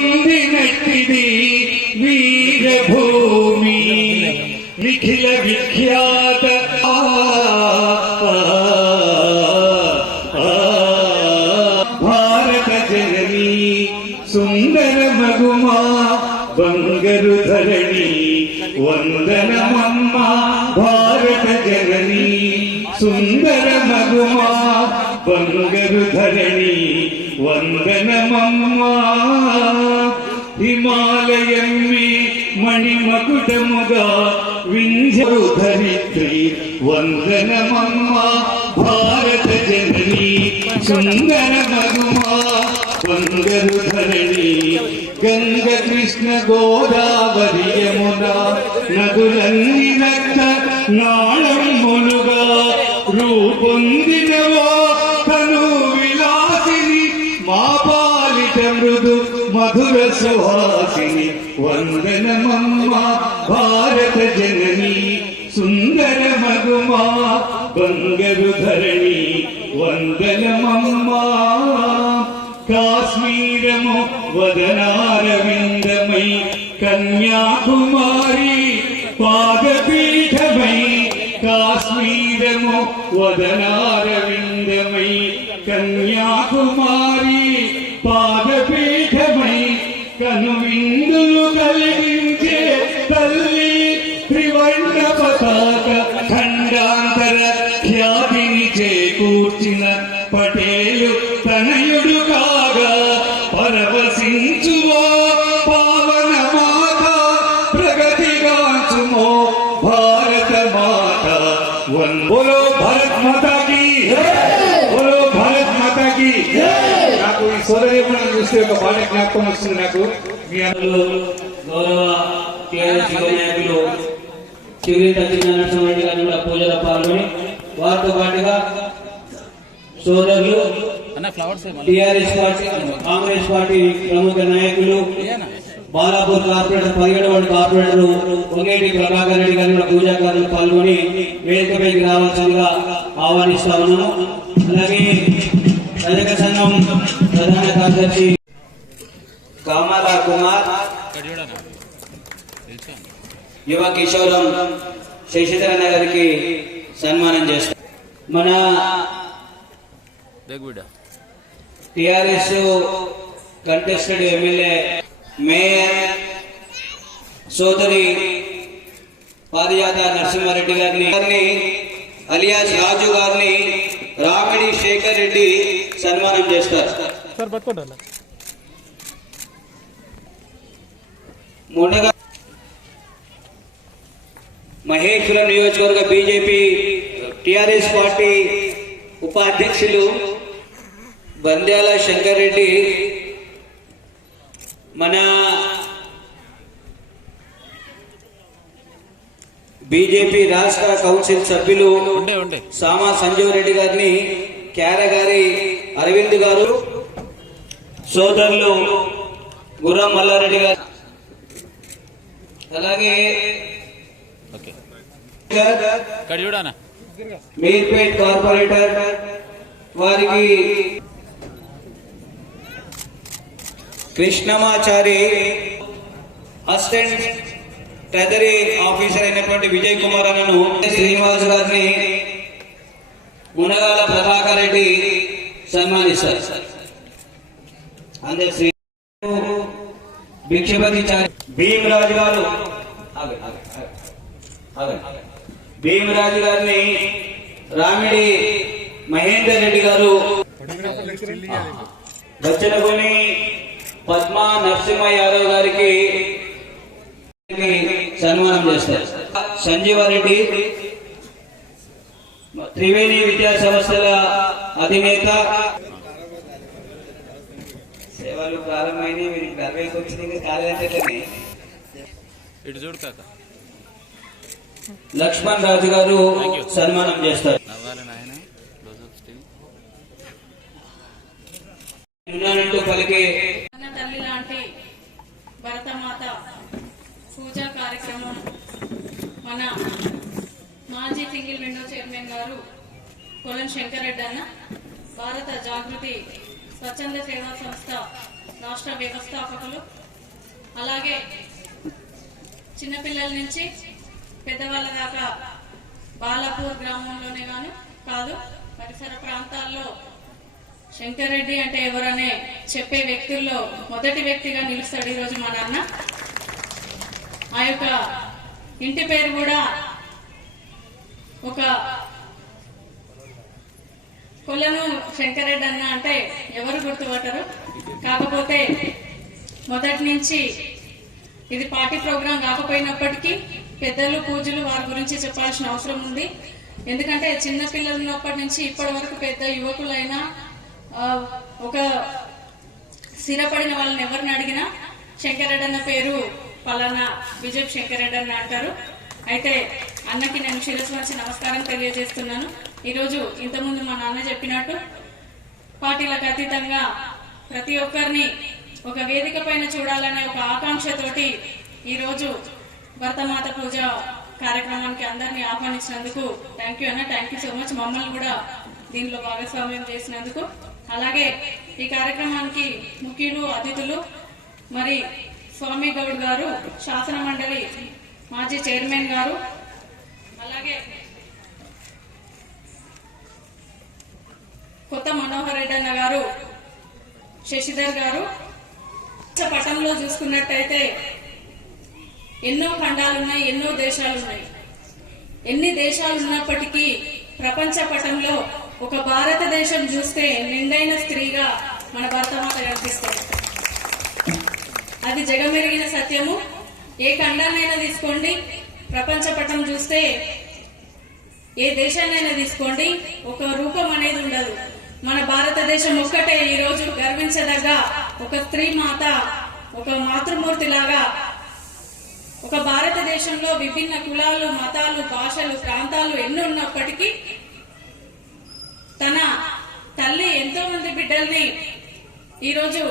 పొందినట్టిది వీరభూమి నిఖిల విఖ్యాత భారత జననీ సుందర మగుమా బంగరు ధరణి వందనమమ్మ భారత జననీ సుందర మగుమా బంగరు ధరణి వందనమమ్మ హిమాలయం మణిమకుటముగా వింధ్యరు ధరిత్రి వందనమమ్మ భారత జననీ సుందర మగుమా బంగరు ధరణి గంగ కృష్ణ గోదావరి యమున నదులన్నీ రక్త నాళములుగా రూపొందినవో తను విలాసిని మా పాలిట మృదు మధుర సుహాసిని వందనమమ్మ భారత జననీ సుందర మగుమా బంగరు ధరణి వందనమమ్మ కాశ్మీరము వదనారవిందమై కన్యాకుమారి పాదపీఠమై కాశ్మీరము వదనారవిందమై కన్యాకుమారి పాదపీఠమై కనువిందులు కలిగించే తల్లి త్రివర్ణ పతాక ఖండాంతర ఖ్యాతిని చేకూర్చిన పటేలు తనయుడు కాగా పరవశించువా పావన మాత ప్రగతిగాంచుమో భారత మాత బోలో భారత్ మాతా కీ బోలో భారత్ మాతా కీ. నాకు ఈ సోదరిమణులను చూస్తే ఒక పాట జ్ఞాపకం వస్తుంది. నాకు మీ అందరూ గౌరవ టీఆర్ఎస్ నాయకులు చివరి సత్యనారాయణ గారు కూడా పూజలో పాల్గొని వారితో పాటుగా సోదరులు టిఆర్ఎస్ పార్టీ కాంగ్రెస్ పార్టీ ప్రముఖ నాయకులు బాలాపూర్ కార్పొరేటర్ 17వ వార్డు కార్పొరేటర్ వంగేటి ప్రభాకర్ రెడ్డి గారు పూజా కార్యక్రమంలో పాల్గొని వేదికపైకి రావాల్సిందిగా ఆహ్వానిస్తా ఉన్నాము. అలాగే రజక సంఘం ప్రధాన కార్యదర్శి కామాల కుమార్, యువ కిషోరం శశిధరన్న గారికి సన్మానం చేస్తారు. మన టిఆర్ఎస్ కంటెస్టెడ్ ఎమ్మెల్యే మేయర్ సోదరి పాదయాత నరసింహారెడ్డి గారిని అలియాస్ రాజు గారిని రామిడి శేఖర్ రెడ్డి సన్మానం చేస్తారు. ముందుగా మహేశ్వరం నియోజకవర్గ బీజేపీ టిఆర్ఎస్ పార్టీ ఉపాధ్యక్షులు బంద్యాల శంకర్ రెడ్డి, మన బీజేపీ రాష్ట్ర కౌన్సిల్ సభ్యులు సామా సంజీవ్ రెడ్డి గారిని, క్యారగారి అరవింద్ గారు, సోదరులు గుర్రం మల్లారెడ్డి గారు, అలాగే మీర్పేట్ కార్పొరేటర్ వారికి కృష్ణమాచారి, అసిస్టెంట్ ట్రెజరీ ఆఫీసర్ అయినటువంటి విజయ్ కుమార్ అన్నను, శ్రీనివాస్ గారిని, మునగాల ప్రభాకర్ రెడ్డి సన్మానిస్తారు. అందరు శ్రీ భిక్షపతి భీమరాజు గారు, భీమరాజు గారిని రామిడి మహేందర్ రెడ్డి గారు, బచ్చనగోని పద్మా నరసింహ యాదవ్ గారికి సన్మానం చేస్తారు. సంజీవారెడ్డి త్రివేణి విద్యా సంస్థల అధినేత. సేవలు ప్రారంభమైనవి, మీరు 40కి వచ్చింది కాలేదంటే లక్ష్మణ్ రాజు గారు సన్మానం చేస్తారు. పలికే తల్లి లాంటి భరతమాత పూజా కార్యక్రమం మన మాజీ సింగిల్ విండో చైర్మన్ గారు కొలన్ శంకర్ రెడ్డి అన్న, భారత జాగృతి స్వచ్ఛంద సేవా సంస్థ రాష్ట్ర వ్యవస్థాపకులు, అలాగే చిన్నపిల్లల నుంచి పెద్దవాళ్ళ దాకా బాలాపూర్ గ్రామంలోనే కాదు పరిసర ప్రాంతాల్లో శంకర్ రెడ్డి అంటే ఎవరనే చెప్పే వ్యక్తుల్లో మొదటి వ్యక్తిగా నిలుస్తాడు ఈరోజు మా నాన్న. ఆ యొక్క ఇంటి పేరు కూడా ఒక కొలను శంకర్ రెడ్డి అన్న అంటే ఎవరు గుర్తుపట్టరు. కాకపోతే మొదటి నుంచి ఇది పార్టీ ప్రోగ్రాం కాకపోయినప్పటికీ పెద్దలు పూజలు వారి గురించి చెప్పాల్సిన అవసరం ఉంది. ఎందుకంటే చిన్న పిల్లలు ఉన్నప్పటి నుంచి ఇప్పటి వరకు పెద్ద యువకులైనా ఒక స్థిరపడిన వాళ్ళని ఎవరిని అడిగినా శంకరెడ్డి అన్న పేరు పలానా విజయ్ శంకరెడ్డి అన్న అంటారు. అయితే అన్నకి నేను శిరస్సు వచ్చి నమస్కారం తెలియజేస్తున్నాను. ఈరోజు ఇంతకుముందు మా నాన్న చెప్పినట్టు పార్టీలకు అతీతంగా ప్రతి ఒక్కరిని ఒక వేదిక పైన చూడాలనే ఒక ఆకాంక్షతోటి ఈరోజు భరతమాత పూజ కార్యక్రమానికి అందరినీ ఆహ్వానించినందుకు థ్యాంక్ యూ అన్న. Thank you so much. మమ్మల్ని కూడా దీనిలో భాగస్వామ్యం చేసినందుకు. అలాగే ఈ కార్యక్రమానికి ముఖ్యులు అతిథులు మరి స్వామి గౌడ్ గారు, శాసన మండలి మాజీ చైర్మన్ గారు, అలాగే కొత్త మనోహర్ రెడ్డి అన్న గారు, శశిధర్ గారు. పటంలో చూసుకున్నట్టయితే ఎన్నో ఖండాలున్నాయి, ఎన్నో దేశాలున్నాయి. ఎన్ని దేశాలు ఉన్నప్పటికీ ప్రపంచ పటంలో ఒక భారతదేశం చూస్తే నిండైన స్త్రీగా మన భరతమాత కనిపిస్తుంది. అది జగమెరిగిన సత్యము. ఏ ఖండాన్నైనా తీసుకోండి, ప్రపంచ పటం చూస్తే ఏ దేశాన్నైనా తీసుకోండి, ఒక రూపం అనేది ఉండదు. మన భారతదేశం ఒక్కటే ఈరోజు గర్వించదగ్గ ఒక స్త్రీ మాత, ఒక మాతృమూర్తి లాగా. ఒక భారతదేశంలో విభిన్న కులాలు, మతాలు, భాషలు, ప్రాంతాలు ఎన్ని ఉన్నప్పటికీ తన తల్లి ఎంతో మంది బిడ్డల్ని ఈరోజు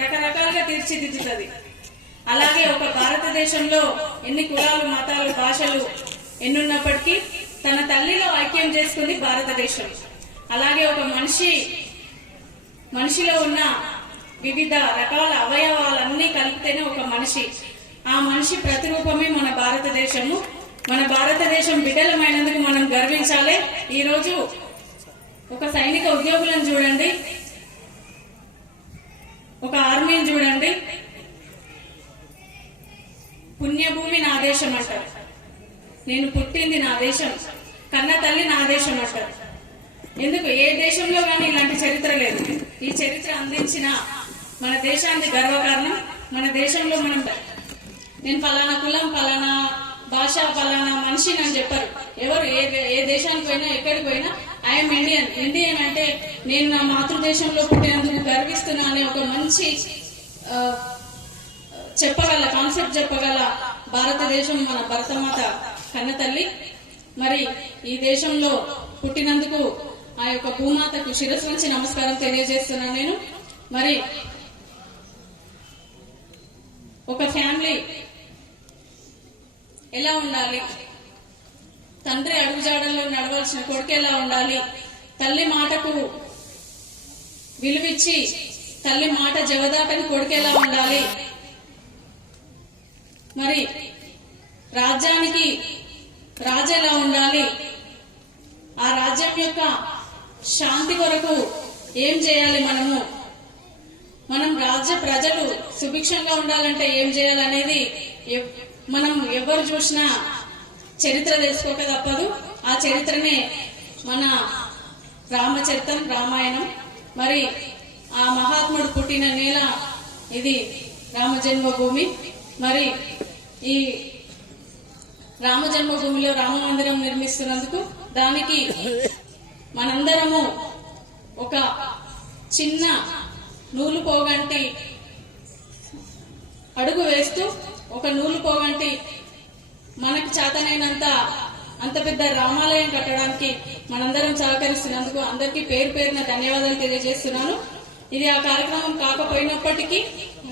రకరకాలుగా తీర్చిదిద్దుతుంది. అలాగే ఒక భారతదేశంలో ఎన్ని కులాలు, మతాలు, భాషలు ఎన్నున్నప్పటికీ తన తల్లిలో ఐక్యం చేసుకుంది భారతదేశం. అలాగే ఒక మనిషిలో ఉన్న వివిధ రకాల అవయవాలన్నీ కలిపితేనే ఒక మనిషి. ఆ మనిషి ప్రతిరూపమే మన భారతదేశము. మన భారతదేశం బిడ్డలమైనందుకు మనం గర్వించాలి. ఈరోజు ఒక సైనిక ఉద్యోగులను చూడండి, ఒక ఆర్మీని చూడండి. పుణ్యభూమి నా దేశం అంటారు, నేను పుట్టింది నా దేశం, కన్న తల్లి నా దేశం అంటారు. ఎందుకు? ఏ దేశంలో కానీ ఇలాంటి చరిత్ర లేదు. ఈ చరిత్ర అందించిన మన దేశానికి గర్వకారణం. మన దేశంలో మనం నేను ఫలానా కులం, ఫలానా భాష, ఫలానా మనిషి అని చెప్పారు. ఎవరు ఏ దేశానికి పోయినా, ఎక్కడికి పోయినా ఐఎమ్ ఇండియన్. ఇండియన్ అంటే నేను నా మాతృదేశంలో పుట్టినందుకు గర్విస్తున్నా అనే ఒక మంచి చెప్పగల కాన్సెప్ట్ చెప్పగల భారతదేశం మన భరతమాత కన్న తల్లి. మరి ఈ దేశంలో పుట్టినందుకు ఆ యొక్క భూమాతకు శిరస్సు నుంచి నమస్కారం తెలియజేస్తున్నాను నేను. మరి ఒక ఫ్యామిలీ ఎలా ఉండాలి, తండ్రి అడుగుజాడల్లో నడవాల్సిన కొడుకు ఎలా ఉండాలి, తల్లి మాటకు విలువిచ్చి తల్లి మాట జవదాటని కొడుకు ఎలా ఉండాలి, మరి రాజ్యానికి రాజు ఎలా ఉండాలి, ఆ రాజ్యం యొక్క శాంతి కొరకు ఏం చేయాలి, మనం రాజ్య ప్రజలు సుభిక్షంగా ఉండాలంటే ఏం చేయాలనేది మనం ఎవరు చూసినా చరిత్ర తెలుసుకోక తప్పదు. ఆ చరిత్రనే మన రామచరితం, రామాయణం. మరి ఆ మహాత్ముడు పుట్టిన నేల ఇది రామ జన్మభూమి. మరి ఈ రామ జన్మభూమిలో రామ మందిరం నిర్మిస్తున్నందుకు దానికి మనందరము ఒక చిన్న నూలు పోగంటి అడుగు వేస్తూ, ఒక నూలు పోగంటి మనకి చేతనైనంత అంత పెద్ద రామాలయం కట్టడానికి మనందరం సహకరిస్తున్నందుకు అందరికీ పేరు పేరున ధన్యవాదాలు తెలియజేస్తున్నాను. ఇది ఆ కార్యక్రమం కాకపోయినప్పటికీ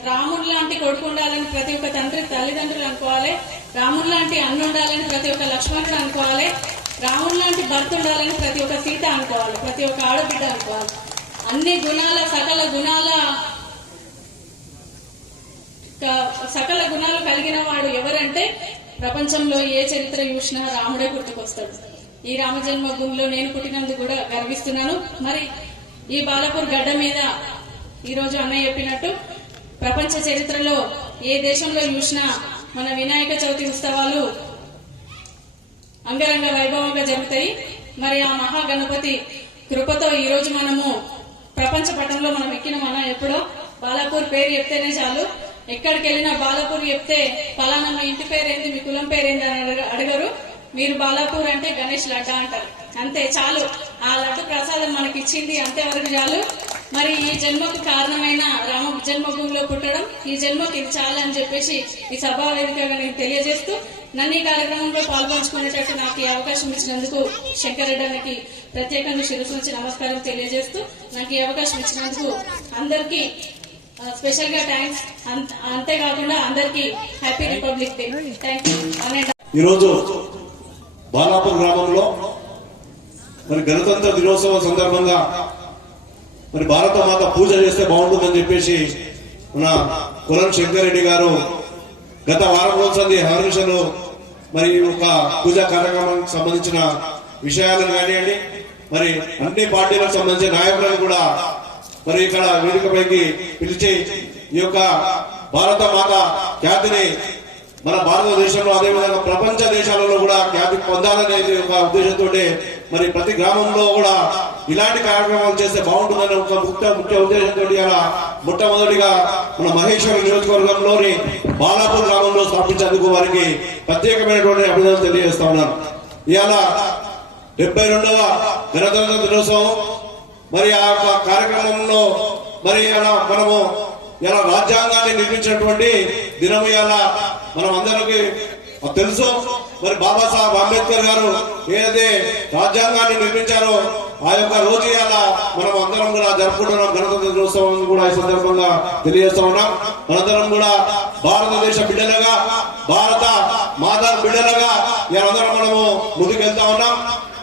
రాముడు లాంటి కొడుకు ఉండాలని ప్రతి ఒక్క తండ్రి తల్లిదండ్రులు అనుకోవాలి, రాముడు లాంటి అన్న ఉండాలని ప్రతి ఒక్క లక్ష్మణుడు అనుకోవాలి, రాముడు లాంటి భర్త ఉండాలని ప్రతి ఒక్క సీత అనుకోవాలి, ప్రతి ఒక్క ఆడబిడ్డ అనుకోవాలి. అన్ని గుణాల, సకల గుణాల సకల గుణాలు కలిగిన వాడు ఎవరంటే ప్రపంచంలో ఏ చరిత్ర చూసినా రాముడే గుర్తుకొస్తాడు. ఈ రామ జన్మభూమిలో నేను పుట్టినందుకు కూడా గర్విస్తున్నాను. మరి ఈ బాలాపూర్ గడ్డ మీద ఈరోజు అన్నయ్య చెప్పినట్టు ప్రపంచ చరిత్రలో ఏ దేశంలో చూసినా మన వినాయక చవితి ఉత్సవాలు అంగరంగ వైభవంగా జరుగుతాయి. మరి ఆ మహాగణపతి కృపతో ఈ రోజు మనము ప్రపంచ పటంలో మనం ఎక్కిన మన ఎప్పుడో బాలాపూర్ పేరు చెప్తేనే చాలు. ఎక్కడికి వెళ్ళినా బాలాపూర్ చెప్తే పలానా మీ ఇంటి పేరేంది, మీ కులం పేరేంది అని అడగరు. మీరు బాలాపూర్ అంటే గణేష్ లడ్డా అంటారు. అంతే చాలు. ఆ లడ్డు ప్రసాదం మనకి ఇచ్చింది అంతేవరకు చాలు. మరి ఈ జన్మకు కారణమైన రామ జన్మభూమిలో పుట్టడం ఈ జన్మకి ఇది చాలు అని చెప్పేసి ఈ సభా వేదికగా నేను తెలియజేస్తూ నన్ను ఈ కార్యక్రమంలో పాల్పంచుకునేటట్టు నాకు ఈ అవకాశం ఇచ్చినందుకు శంకర్ రెడ్డి అన్నకి ప్రత్యేకంగా శిరస్సు నుంచి నమస్కారం తెలియజేస్తూ నాకు ఈ అవకాశం ఇచ్చినందుకు అందరికీ స్పెషల్ గా థ్యాంక్స్. అంతేకాకుండా అందరికీ happy republic day. Thank you. ఈరోజు బాలాపూర్ గ్రామంలో మరి గణతంత్ర దినోత్సవం సందర్భంగా మరి భారత మాత పూజ చేస్తే బాగుంటుందని చెప్పేసి మన కులం శంకర్ రెడ్డి గారు గత వారం రోజుల హర్నిషను మరి ఒక పూజా కార్యక్రమానికి సంబంధించిన విషయాలను కానివ్వండి, మరి అన్ని పార్టీలకు సంబంధించిన నాయకులను కూడా మరి ఇక్కడ వేదికపైకి పిలిచి ఈ యొక్క భారత మాత ఖ్యాతిని మన భారతదేశంలో అదేవిధంగా ప్రపంచ దేశాలలో కూడా ఖ్యాతి పొందాలనే ఒక ఉద్దేశంతో మరి ప్రతి గ్రామంలో కూడా ఇలాంటి కార్యక్రమాలు చేస్తే బాగుంటుందనే ఒక ముఖ్య ఉద్దేశంతో ఇలా మొట్టమొదటిగా మన మహేశ్వరం నియోజకవర్గంలోని బాలాపూర్ గ్రామంలో స్థాపించేందుకు వారికి ప్రత్యేకమైనటువంటి అభినందనలు తెలియజేస్తా ఉన్నాను. ఇవాళ 72వ గణతంత్ర దినోత్సవం. మరి ఆ యొక్క కార్యక్రమంలో మరి ఇలా మనము ఇలా రాజ్యాంగాన్ని నిర్మించినటువంటి దినం ఇలా మనం అందరికీ తెలుసు. మరి బాబాసాహెబ్ అంబేద్కర్ గారు ఏదైతే రాజ్యాంగాన్ని నిర్మించారో ఆ యొక్క రోజు ఇలా మనం అందరం కూడా జరుపుకుంటున్నాం. గణతంత్ర దినోత్సవం కూడా ఈ సందర్భంగా తెలియజేస్తా ఉన్నాం. మనందరం కూడా భారతదేశ బిడ్డలుగా భారత మాతా బిడ్డలుగా అందరం మనము ముందుకెళ్తా ఉన్నాం.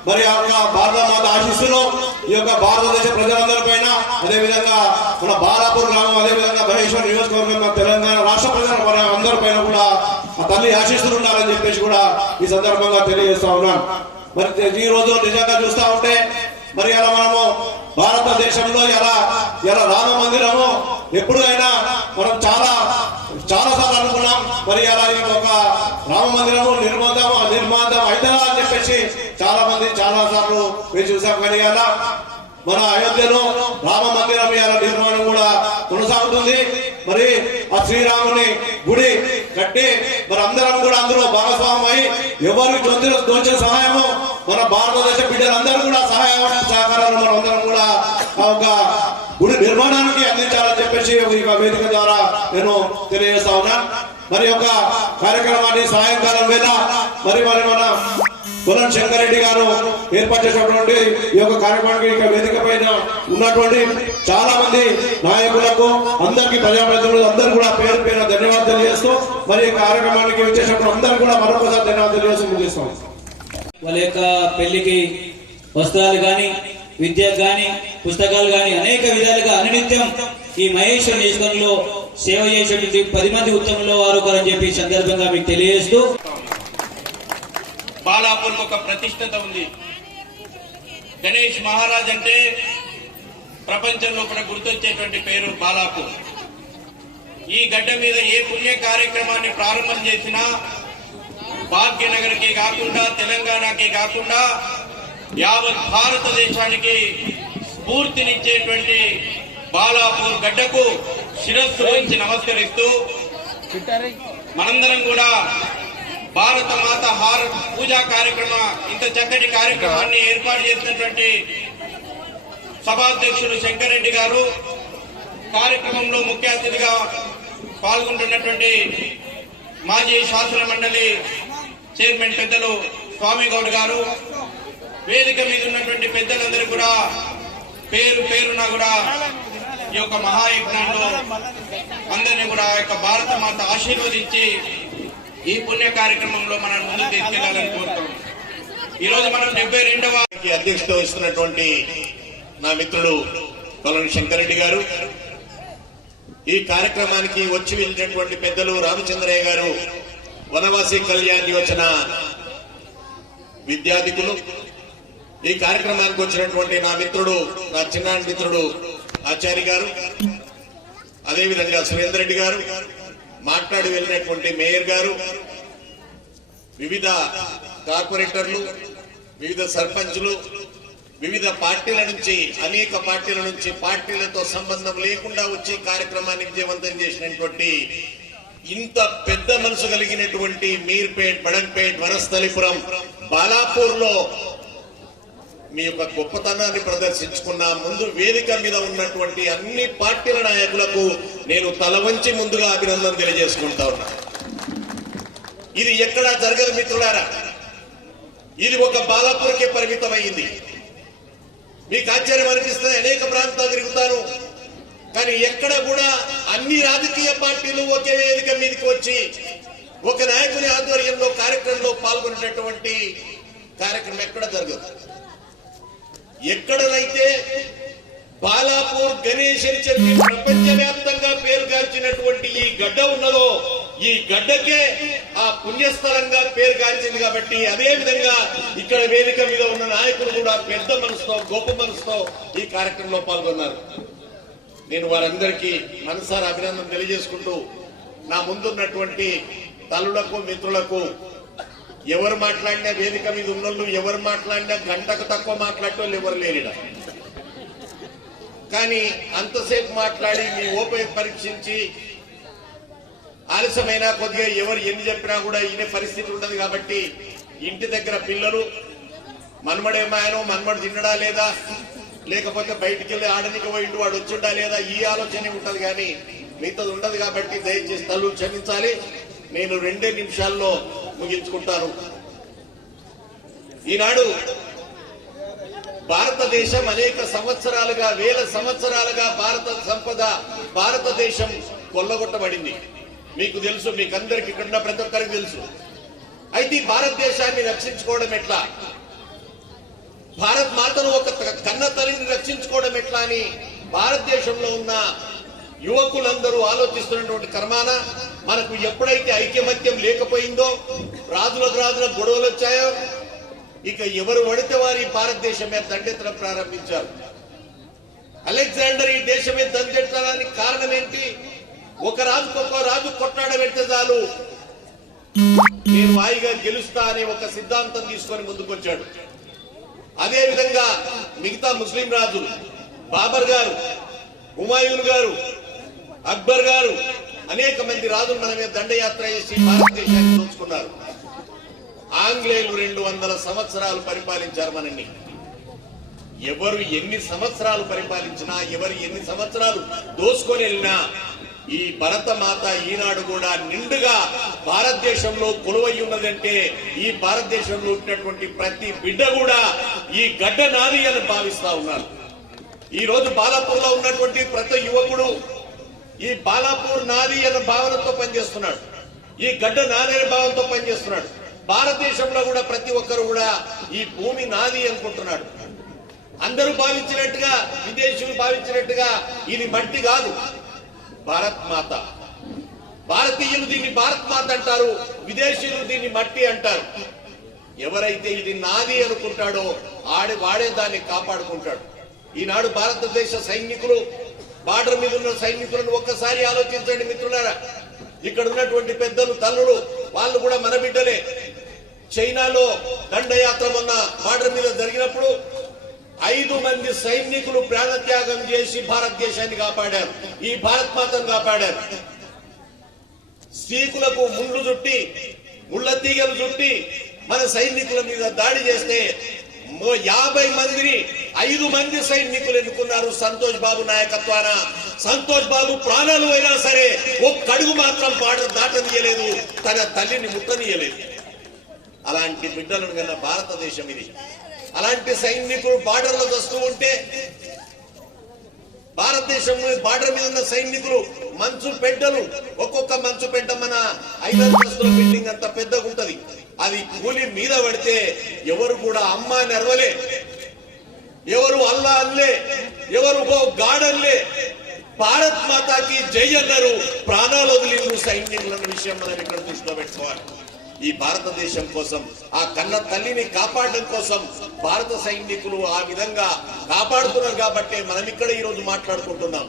మరి ఆ యొక్క భారత మాత ఆశీస్సులు ఈ యొక్క భారతదేశ ప్రజలందరి పైన అదేవిధంగా మన బాలాపూర్ గ్రామం అదేవిధంగా మహేశ్వరం నియోజకవర్గం తెలంగాణ రాష్ట్ర ప్రజల అందరి పైన కూడా ఆ తల్లి ఆశీస్సులు ఉండాలని చెప్పేసి కూడా ఈ సందర్భంగా తెలియజేస్తా ఉన్నాను. మరి ఈ రోజు నిజంగా చూస్తా ఉంటే మరి అలా మనము భారతదేశంలో ఎలా రామ మందిరము ఎప్పుడైనా మనం చాలా సార్లు అనుకున్నాం. మరి అలా ఈ ఒక రామ మందిరము నిర్మాణం అవుతుందా అని చెప్పేసి చాలా మంది చాలా సార్లు మేము చూసాం. కానీ అలా మన అయోధ్యలో రామ మందిరం ఇలా నిర్మాణం కూడా కొనసాగుతుంది. మరి ఆ శ్రీరాముని గుడి కట్టి మరి అందరం కూడా అందులో భాగస్వామై ఎవరికి దోచిన సహాయము మన భారతదేశ బిడ్డలందరూ కూడా సహకారాలు మనం అందరం కూడా ఆ ఒక గుడి నిర్మాణానికి అందించాలని చెప్పేసి ఈ వేదిక ద్వారా నేను తెలియజేస్తా ఉన్నాను. మరి యొక్క కార్యక్రమాన్ని సాయంకాలం వేళ మరి మన కులం శంకర్ రెడ్డి గారు ఏర్పాటు చేసినటువంటి ఈ యొక్క కార్యక్రమానికి వేదిక పైన ఉన్నటువంటి చాలా మంది నాయకులకు అందరికీ ప్రజాప్రతినిధులు అందరూ కూడా పేరు పేరు ధన్యవాదాలు తెలియజేస్తూ మరి ఈ కార్యక్రమానికి వచ్చేసినప్పుడు అందరూ కూడా మరొకసారి ధన్యవాదాలు తెలియజేస్తూ ముగిస్తాం. వాళ్ళ యొక్క పెళ్లికి వస్త్రాలు గాని విద్య గాని పుస్తకాలు గాని అనేక విధాలుగా అనునిత్యం ఈ మహేశ్వర నియోజకవర్గంలో సేవ చేసేటువంటి 10 మంది ఉత్తమంలో వారు అని చెప్పి సందర్భంగా మీకు తెలియజేస్తూ బాలాపూర్ ఒక ప్రతిష్టత ఉంది. గణేష్ మహారాజ్ అంటే ప్రపంచంలో కూడా గుర్తొచ్చేటువంటి పేరు బాలాపూర్. ఈ గడ్డ మీద ఏ పుణ్య కార్యక్రమాన్ని ప్రారంభం చేసినా భాగ్యనగర్కి కాకుండా తెలంగాణకి కాకుండా యావత్ భారతదేశానికి స్ఫూర్తినిచ్చేటువంటి బాలాపూర్ గడ్డకు శిరస్సు నుంచి నమస్కరిస్తూ మనందరం కూడా భారత మాత పూజా ఇంత చక్కటి కార్యక్రమాన్ని ఏర్పాటు చేసినటువంటి సభాధ్యక్షులు శంకర్ రెడ్డి గారు, కార్యక్రమంలో ముఖ్య అతిథిగా పాల్గొంటున్నటువంటి మాజీ శాసన మండలి చైర్మన్ పెద్దలు స్వామి గౌడ్ గారు, వేదిక మీద ఉన్నటువంటి పెద్దలందరూ కూడా పేరు పేరున కూడా ఈ యొక్క మహాయజ్ఞంలో అందరినీ కూడా యొక్క భారత మాత ఆశీర్వదించి ఈ పుణ్య కార్యక్రమంలో మనం ముందు తీసుకెళ్లాలని కోరుతాం. ఈ రోజు మనం 72వ అధ్యక్షత వహిస్తున్నటువంటి నా మిత్రుడు కొలం శంకర్ రెడ్డి గారు, ఈ కార్యక్రమానికి వచ్చి వెళ్ళినటువంటి పెద్దలు రామచంద్రయ్య గారు, వనవాసి కళ్యాణ్ యోజన విద్యార్థికులు, ఈ కార్యక్రమానికి వచ్చినటువంటి నా మిత్రుడు, నా చిన్నాటి మిత్రుడు ఆచార్య గారు, అదేవిధంగా సురేందర్ రెడ్డి గారు, మాట్లాడి వెళ్ళినటువంటి మేయర్ గారు, వివిధ కార్పొరేటర్లు, వివిధ సర్పంచులు, వివిధ పార్టీల నుంచి, అనేక పార్టీల నుంచి, పార్టీలతో సంబంధం లేకుండా వచ్చి కార్యక్రమాన్ని విజయవంతం చేసినటువంటి ఇంత పెద్ద మనసు కలిగినటువంటి మీర్పేట్, బడంపేట్, వనస్థలిపురం, బాలాపూర్ లో మీ యొక్క గొప్పతనాన్ని ప్రదర్శించుకున్న ముందు వేదిక మీద ఉన్నటువంటి అన్ని పార్టీల నాయకులకు నేను తల వంచి ముందుగా అభినందన తెలియజేసుకుంటా ఉన్నా. ఇది ఎక్కడా జరగదు మిత్రులారా. ఇది ఒక బాలాపూర్కే పరిమితమైంది. మీకు ఆశ్చర్యం అనిపిస్తుంది, అనేక ప్రాంతాలు తిరుగుతాను, కానీ ఎక్కడ కూడా అన్ని రాజకీయ పార్టీలు ఒకే వేదిక మీదకి వచ్చి ఒక నాయకుని ఆధ్వర్యంలో కార్యక్రమంలో పాల్గొనేటటువంటి కార్యక్రమం ఎక్కడ జరగదు. ఎక్కడనైతే బాలాపూర్ గణేష్ అని చెప్పి ప్రపంచవ్యాప్తంగా పేరుగాంచినటువంటి ఈ గడ్డ ఉన్నదో, ఈ గడ్డకే ఆ పుణ్యస్థలంగా పేరుగాంచింది. కాబట్టి అదే విధంగా ఇక్కడ వేదిక మీద ఉన్న నాయకులు కూడా పెద్ద మనసుతో, గొప్ప మనసుతో ఈ కార్యక్రమంలో పాల్గొన్నారు. నేను వారందరికీ మనసారా అభినందన తెలియజేసుకుంటూ, నా ముందున్నటువంటి తల్లులకు, మిత్రులకు, ఎవరు మాట్లాడినా వేదిక మీద ఉన్నోళ్ళు ఎవరు మాట్లాడినా గంటకు తక్కువ మాట్లాడేటోళ్ళు ఎవరు లేరిడ. కానీ అంతసేపు మాట్లాడి మీ ఓపిక పరీక్షించి ఆలస్యమైనా కొద్దిగా ఎవరు ఎన్ని చెప్పినా కూడా ఈయన పరిస్థితి ఉండదు. కాబట్టి ఇంటి దగ్గర పిల్లలు మన్మడేమాయనో, మన్మడు తిన్నడా లేదా, లేకపోతే బయటికి వెళ్ళి ఆడనికి పోయిండు, వాడు వచ్చిండా లేదా, ఈ ఆలోచనే ఉంటది కానీ మిగతాది ఉండదు. కాబట్టి దయచేసి తల్లు క్షమించాలి. నేను 2 నిమిషాల్లో ముగించుకుంటాను. ఈనాడు భారతదేశం అనేక సంవత్సరాలుగా, వేల సంవత్సరాలుగా భారత సంపద, భారతదేశం కొల్లగొట్టబడింది. మీకు తెలుసు, మీకందరికి ఇక్కడ ప్రతి ఒక్కరికి తెలుసు. అయితే ఈ భారతదేశాన్ని రక్షించుకోవడం ఎట్లా, భారత్ మాతను ఒక కన్న తల్లిని రక్షించుకోవడం ఎట్లా అని భారతదేశంలో ఉన్న యువకులందరూ ఆలోచిస్తున్నటువంటి కర్మాన మనకు ఎప్పుడైతే ఐక్యమత్యం లేకపోయిందో, రాజులకు గొడవలు వచ్చాయో, ఇక ఎవరు పడితే వారి భారతదేశం మీద దండెత్తడం ప్రారంభించారు. అలెగ్జాండర్ ఈ దేశం మీద దండెత్తడానికి కారణం ఏంటి? ఒక రాజు కొట్లాడ పెడితే చాలు నేను వాయిగా గెలుస్తా అనే ఒక సిద్ధాంతం తీసుకొని ముందుకొచ్చాడు. అదే విధంగా మిగతా ముస్లిం రాజులు, బాబర్ గారు, హుమాయూన్ గారు, అక్బర్ గారు, అనేక మంది రాజులు మన మీద దండయాత్ర చేసి భారతదేశాన్ని దోచుకున్నారు. ఆంగ్లేయులు 200 సంవత్సరాలు పరిపాలించారు మనల్ని. ఎవరు ఎన్ని సంవత్సరాలు పరిపాలించినా, ఎవరు ఎన్ని సంవత్సరాలు దోసుకొని వెళ్ళినా, ఈ భరత మాత ఈనాడు కూడా నిండుగా భారతదేశంలో కొలువై ఉన్నదంటే ఈ భారతదేశంలో ఉన్నటువంటి ప్రతి బిడ్డ కూడా ఈ గడ్డ నాది అని భావిస్తా ఉన్నారు. ఈ రోజు బాలాపూర్ లో ఉన్నటువంటి ప్రతి యువకుడు ఈ బాలాపూర్ నాది అన్న భావనతో పనిచేస్తున్నాడు. ఈ గడ్డ నాది అనే భావనతో పనిచేస్తున్నాడు. భారతదేశంలో కూడా ప్రతి ఒక్కరు కూడా ఈ భూమి నాది అనుకుంటున్నాడు. అందరూ భావించినట్టుగా, విదేశీయులు భావించినట్టుగా ఇది మట్టి కాదు, భారత్ మాత. భారతీయులు దీన్ని భారత్ మాత అంటారు, విదేశీయులు దీన్ని మట్టి అంటారు. ఎవరైతే ఇది నాది అనుకుంటాడో వాడే దాన్ని కాపాడుకుంటాడు. ఈనాడు భారతదేశ సైనికులు, బార్డర్ మీద ఉన్న సైనికులను ఒక్కసారి ఆలోచించండి మిత్రులారా. ఇక్కడ ఉన్నటువంటి పెద్దలు, తల్లులు, వాళ్ళు కూడా మన బిడ్డలే. చైనాలో దండయాత్ర మొన్న బార్డర్ మీద జరిగినప్పుడు 5 మంది సైనికులు ప్రాణత్యాగం చేసి భారతదేశాన్ని కాపాడారు, ఈ భారత్ మాతను కాపాడారు. స్త్రీకులకు ముళ్ళు చుట్టి, ముళ్ళ తీగలు చుట్టి మన సైనికుల మీద దాడి చేస్తే 50 మందిని 5 మంది సైనికులు ఎన్నుకున్నారు సంతోష్ బాబు నాయకత్వాన. సంతోష్ బాబు ప్రాణాలు అయినా సరే ఒక్క అడుగు మాత్రం దాటనీయలేదు, తన తల్లిని ముట్టనీయలేదు. అలాంటి బిడ్డలను కన్నా భారతదేశం ఇది. అలాంటి సైనికులు బార్డర్లో వస్తూ ఉంటే, భారతదేశం బార్డర్ మీద ఉన్న సైనికులు మంచు పెడ్డలు, ఒక్కొక్క మంచు పెడ్డ మన 5 అంతస్తుల బిల్డింగ్ అంత పెద్దగా ఉంటది. అది కూలి మీద పడితే ఎవరు కూడా అమ్మ నెరవలే, ఎవరు అల్లా అల్లే, ఎవరు గాడల్లే. భారత్ మాతాకి జై అన్నారు, ప్రాణాలు వదిలిండ్రు సైన్యులన్న విషయం మనం ఇక్కడ దృష్టిలో పెట్టుకోవాలి. ఈ భారతదేశం కోసం, ఆ కన్న తల్లిని కాపాడడం కోసం భారత సైనికులు ఆ విధంగా కాపాడుతున్నారు కాబట్టి మనం ఇక్కడ ఈ రోజు మాట్లాడుకుంటున్నాం.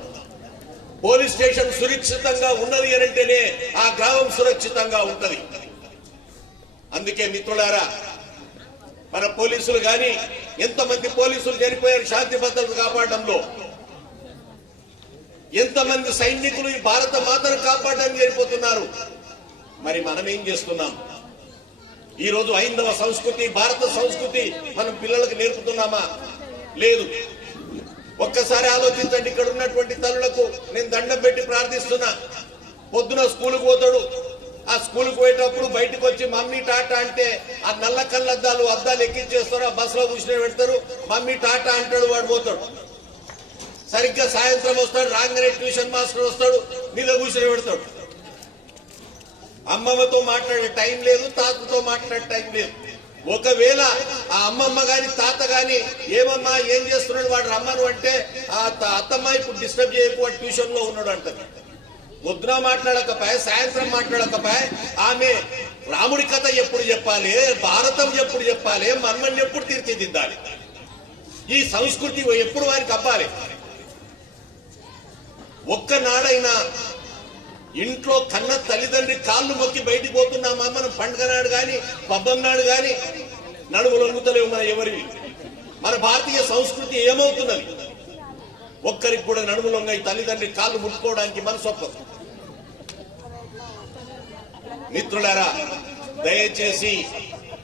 పోలీస్ స్టేషన్ సురక్షితంగా ఉన్నది అంటేనే ఆ గ్రామం సురక్షితంగా ఉంటది. అందుకే మిత్రులారా, మన పోలీసులు గాని ఎంతమంది పోలీసులు చనిపోయారు శాంతి భద్రతలు కాపాడడంలో, ఎంతమంది సైనికులు ఈ భారత మాతను కాపాడడానికి చనిపోతున్నారు. మరి మనం ఏం చేస్తున్నాం? ఈ రోజు హైందవ సంస్కృతి, భారత సంస్కృతి మనం పిల్లలకు నేర్పుతున్నామా? లేదు. ఒక్కసారి ఆలోచించండి. ఇక్కడ ఉన్నటువంటి తల్లులకు నేను దండం పెట్టి ప్రార్థిస్తున్నా. పొద్దున స్కూల్కి పోతాడు, ఆ స్కూల్కి పోయేటప్పుడు బయటకు వచ్చి మమ్మీ టాటా అంటే ఆ నల్ల కళ్ళద్దాలు ఎక్కించేస్తారు, ఆ బస్సులో కూర్చుని పెడతారు, మమ్మీ టాటా అంటాడు, వాడు పోతాడు. సరిగ్గా సాయంత్రం వస్తాడు, రాగానే ట్యూషన్ మాస్టర్ వస్తాడు, మీద కూర్చుని పెడతాడు. అమ్మమ్మతో మాట్లాడే టైం లేదు, తాతతో మాట్లాడే టైం లేదు. ఒకవేళ ఆ అమ్మమ్మ గాని తాత గాని ఏమమ్మా ఏం చేస్తున్నాడు వాడు రమ్మను అంటే ఆ అత్తమ్మ ఇప్పుడు డిస్టర్బ్ చేయకు, వాడు ట్యూషన్ లో ఉన్నాడు అంటారు. పొద్దున మాట్లాడకపోయా, సాయంత్రం మాట్లాడకపోయా, ఆమె రాముడి కథ ఎప్పుడు చెప్పాలి, భారతం ఎప్పుడు చెప్పాలి, మన్మని ఎప్పుడు తీర్చిదిద్దాలి, ఈ సంస్కృతి ఎప్పుడు వారికి అవ్వాలి. ఒక్కనాడైనా ఇంట్లో కన్న తల్లిదండ్రి కాళ్ళు మొక్కి బయటికి పోతున్నామా? మనం పండుగ నాడు గాని పబ్బం నాడు గాని నడుములు వంగుతలేవు మన ఎవరివి. మన భారతీయ సంస్కృతి ఏమవుతున్నది? ఒక్కరికి కూడా నడుములు వంగాయి తల్లిదండ్రి కాళ్ళు ముట్టుకోవడానికి మనసు ఒప్పదు. మిత్రులారా, దయచేసి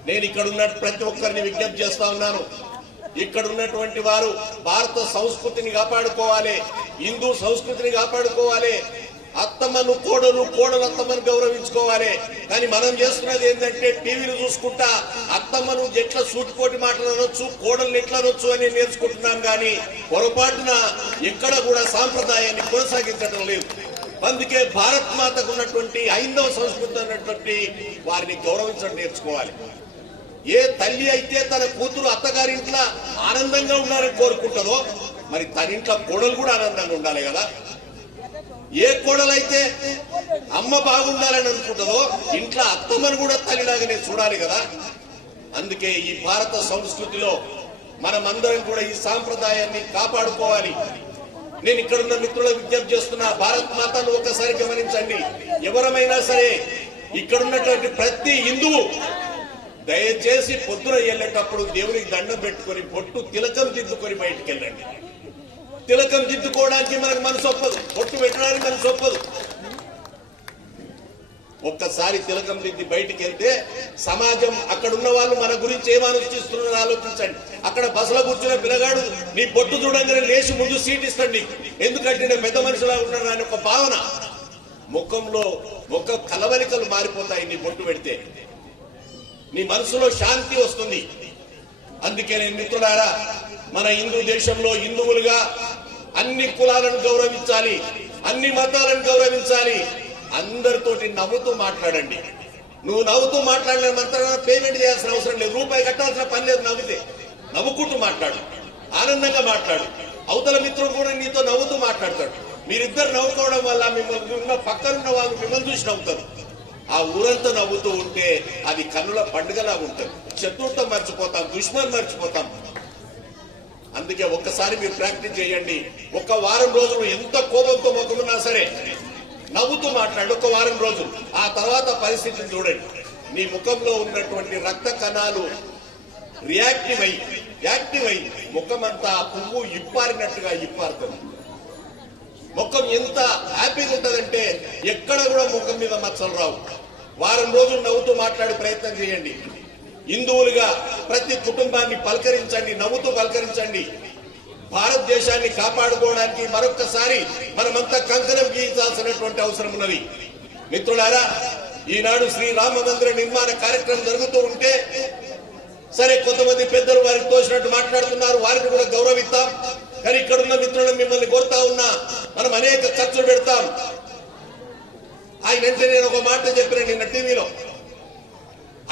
నేను ఇక్కడ ఉన్న ప్రతి ఒక్కరిని విజ్ఞప్తి చేస్తా ఉన్నాను. ఇక్కడ ఉన్నటువంటి వారు భారత సంస్కృతిని కాపాడుకోవాలి, హిందూ సంస్కృతిని కాపాడుకోవాలి. అత్తమ్మను కోడలు, కోడలు అత్తమ్మను గౌరవించుకోవాలి. కానీ మనం చేస్తున్నది ఏంటంటే టీవీలు చూసుకుంటా అత్తమ్మను ఎట్లా సూటిపోటి మాట్లాడవచ్చు, కోడలు ఎట్లా అనొచ్చు అని నేర్చుకుంటున్నాం. కానీ పొరపాటున ఎక్కడ కూడా సాంప్రదాయాన్ని కొనసాగించడం లేదు. అందుకే భారత్ మాతకు ఉన్నటువంటి హైందవ సంస్కృతి అన్నటువంటి వారిని గౌరవించడం నేర్చుకోవాలి. ఏ తల్లి అయితే తన కూతురు అత్తగారింట్లో ఆనందంగా ఉండాలని కోరుకుంటుందో, మరి తన ఇంట్లో కోడలు కూడా ఆనందంగా ఉండాలి కదా. ఏ కోడలైతే అమ్మ బాగుండాలని అనుకుంటుందో ఇంట్లో అత్తమ్మను కూడా తల్లిలాగానే చూడాలి కదా. అందుకే ఈ భారత సంస్కృతిలో మనమందరం కూడా ఈ సాంప్రదాయాన్ని కాపాడుకోవాలి. నేను ఇక్కడున్న మిత్రులకు విజ్ఞప్తి చేస్తున్నా, భారత్ మాతను ఒకసారి గమనించండి. ఎవరమైనా సరే ఇక్కడున్నటువంటి ప్రతి హిందువు దయచేసి పొద్దున వెళ్ళేటప్పుడు దేవునికి దండం పెట్టుకొని బొట్టు తిలకం దిద్దుకొని బయటికి వెళ్ళండి. తిలకం దిద్దుకోవడానికి మనకు మనసు ఒప్పదు, బొట్టు పెట్టడానికి మనసు ఒప్పదు. ఒక్కసారి తిలకం దిద్ది బయటికి వెళ్తే సమాజం, అక్కడ ఉన్న వాళ్ళు మన గురించి ఏం ఆలోచిస్తున్నారో ఆలోచించండి. అక్కడ బస్సులో కూర్చున్న పిల్లగాడు నీ బొట్టు చూడంగానే లేచి ముందు సీట్ ఇస్తాడు నీకు, ఎందుకంటే నేను పెద్ద మనిషిలా ఉన్నాను అని ఒక భావన. ముఖంలో ఒక కలవలికలు మారిపోతాయి నీ బొట్టు పెడితే, నీ మనసులో శాంతి వస్తుంది. అందుకే నేను మిత్రులారా, మన హిందూ దేశంలో హిందువులుగా అన్ని కులాలను గౌరవించాలి, అన్ని మతాలను గౌరవించాలి. అందరితోటి నవ్వుతూ మాట్లాడండి. నువ్వు నవ్వుతూ మాట్లాడిన మంత్రాన పేమెంట్ చేయాల్సిన అవసరం లేదు, రూపాయి కట్టాల్సిన పని లేదు. నవ్వితే నవ్వుకుంటూ మాట్లాడు, ఆనందంగా మాట్లాడు. అవతల మిత్రుడు కూడా నీతో నవ్వుతూ మాట్లాడతాడు. మీరిద్దరు నవ్వుకోవడం వల్ల మిమ్మల్ని పక్కనున్న వాళ్ళు మిమ్మల్ని చూసి నవ్వుతారు. ఆ ఊరంతా నవ్వుతూ ఉంటే అది కన్నుల పండుగలా ఉంటుంది. శత్రుత్వం మర్చిపోతాం, దుష్మన్ మర్చిపోతాం. అందుకే ఒక్కసారి మీరు ప్రాక్టీస్ చేయండి. ఒక వారం రోజులు ఎంత కోపంతో మొక్కున్నా సరే నవ్వుతూ మాట్లాడు ఒక వారం రోజులు. ఆ తర్వాత పరిస్థితిని చూడండి. నీ ముఖంలో ఉన్నటువంటి రక్త కణాలు యాక్టివ్ అయి ముఖం అంతా పువ్వు ఇప్పారినట్టుగా ఇప్పారుతుంది. ముఖం ఎంత హ్యాపీగా ఉంటదంటే ఎక్కడ కూడా ముఖం మీద మచ్చలు రావు. వారం రోజులు నవ్వుతూ మాట్లాడే ప్రయత్నం చేయండి. హిందువులుగా ప్రతి కుటుంబాన్ని పలకరించండి, నవ్వుతూ పలకరించండి. భారతదేశాన్ని కాపాడుకోవడానికి మరొక్కసారి మనమంతా కంకణం గీయించాల్సినటువంటి అవసరం ఉన్నది. మిత్రులారా, ఈనాడు శ్రీరామ మందిర నిర్మాణ కార్యక్రమం జరుగుతూ ఉంటే సరే కొంతమంది పెద్దలు వారికి తోచినట్టు మాట్లాడుతున్నారు, వారిని కూడా గౌరవిద్దాం. కానీ ఇక్కడున్న మిత్రులను మిమ్మల్ని కోరుతా ఉన్నా, మనం అనేక ఖర్చులు పెడతాం. ఆయన అంటే నేను ఒక మాట చెప్పిన నిన్న టీవీలో,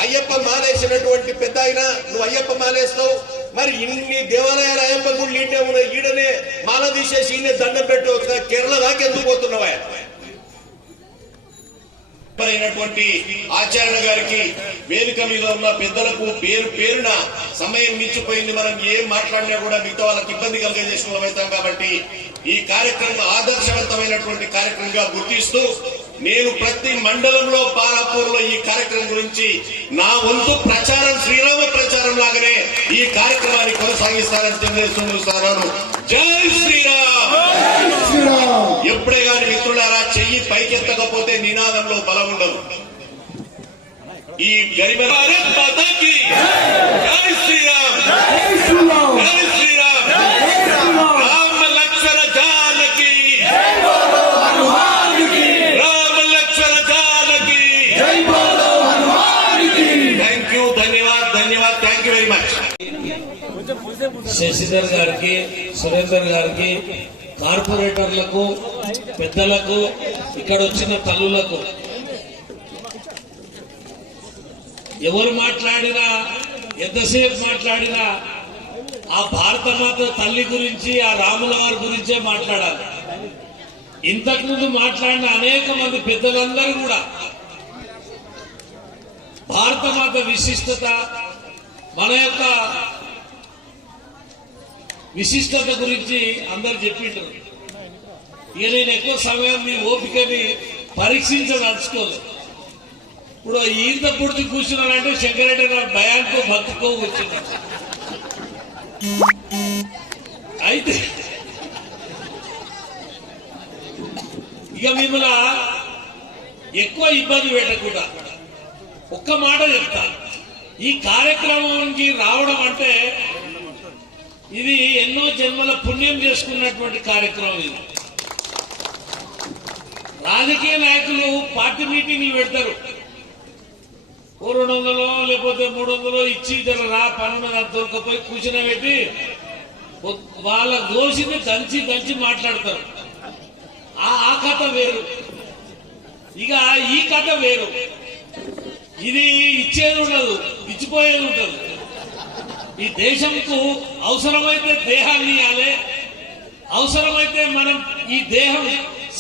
అయ్యప్ప మాలేసినటువంటి పెద్ద ఆయన, నువ్వు అయ్యప్ప మాలేస్తావు, మరి ఇన్ని దేవాలయాల అయ్యప్ప గుళ్ళు ఈడే ఉన్నాయి, ఈడనే మాల తీసేసి ఈయన దండం పెట్టు, కేరళ దాకా ఎందుకు పోతున్నావా? అయినటువంటి ఆచార్య గారికి, వేదిక మీద ఉన్న పెద్దలకు పేరు పేరున సమయం మించిపోయింది. మనం ఏం మాట్లాడినా కూడా మిగతా వాళ్ళకి ఇబ్బంది కలిగజేసిన అవుతాం. కాబట్టి ఈ కార్యక్రమం ఆదర్శవంతమైనటువంటి కార్యక్రమంగా గుర్తిస్తూ నేను ప్రతి మండలంలో బాలాపూర్ లో ఈ కార్యక్రమం గురించి నా వంతు ప్రచారం, శ్రీరామ ప్రచారం లాగానే ఈ కార్యక్రమాన్ని కొనసాగిస్తానని తెలియజేస్తున్నాను. జై శ్రీరామ్. ఎప్పుడే గాని మిత్రులారా, చెయ్యి పైకెత్తకపోతే నినాదంలో బలం ఉండదు. ఈ గరిమ భారత్ మాతాకి జై శ్రీరామ్, జై శ్రీరామ్, రామ లక్ష్మణ జానకి, రామ లక్ష్మణ జానకి. థ్యాంక్ యూ, ధన్యవాద్, ధన్యవాద్, thank you very much. Shashidhar గారికి, సురేందర్ గారికి, కార్పొరేటర్లకు, పెద్దలకు, ఇక్కడ వచ్చిన తల్లులకు, ఎవరు మాట్లాడినా, ఎంతసేపు మాట్లాడినా ఆ భారతమాత తల్లి గురించి, ఆ రాముల వారి గురించే మాట్లాడాలి. ఇంతకు ముందు మాట్లాడిన అనేక మంది పెద్దలందరూ కూడా భారతమాత విశిష్టత, మన యొక్క విశిష్టత గురించి అందరు చెప్పింటారు. ఇక నేను ఎక్కువ సమయం మీ ఓపికని పరీక్షించదలుచుకోలేదు. ఇప్పుడు ఈంత పొడిచి కూర్చున్నానంటే శంకరెడ్డి నా భయానికి భక్తికో వచ్చినాడు. అయితే ఇక మిమ్మల్ని ఎక్కువ ఇబ్బంది పెట్టకుండా ఒక్క మాట చెప్తా. ఈ కార్యక్రమానికి రావడం అంటే ఇది ఎన్నో జన్మల పుణ్యం చేసుకున్నటువంటి కార్యక్రమం. ఇది రాజకీయ నాయకులు పార్టీ మీటింగ్లు పెడతారు, ఓ 200 లేకపోతే 300 ఇచ్చి జర రా పనున్న దొరకపోయి కూర్చుని పెట్టి వాళ్ళ దోషిని దంచి దంచి మాట్లాడతారు. ఆ కథ వేరు, ఇక ఈ కథ వేరు. ఇది ఇచ్చేది ఉండదు, ఇచ్చిపోయేది ఉంటుంది. ఈ దేశంకు అవసరమైతే దేహాన్ని ఇవ్వాలి, అవసరమైతే మనం ఈ దేహం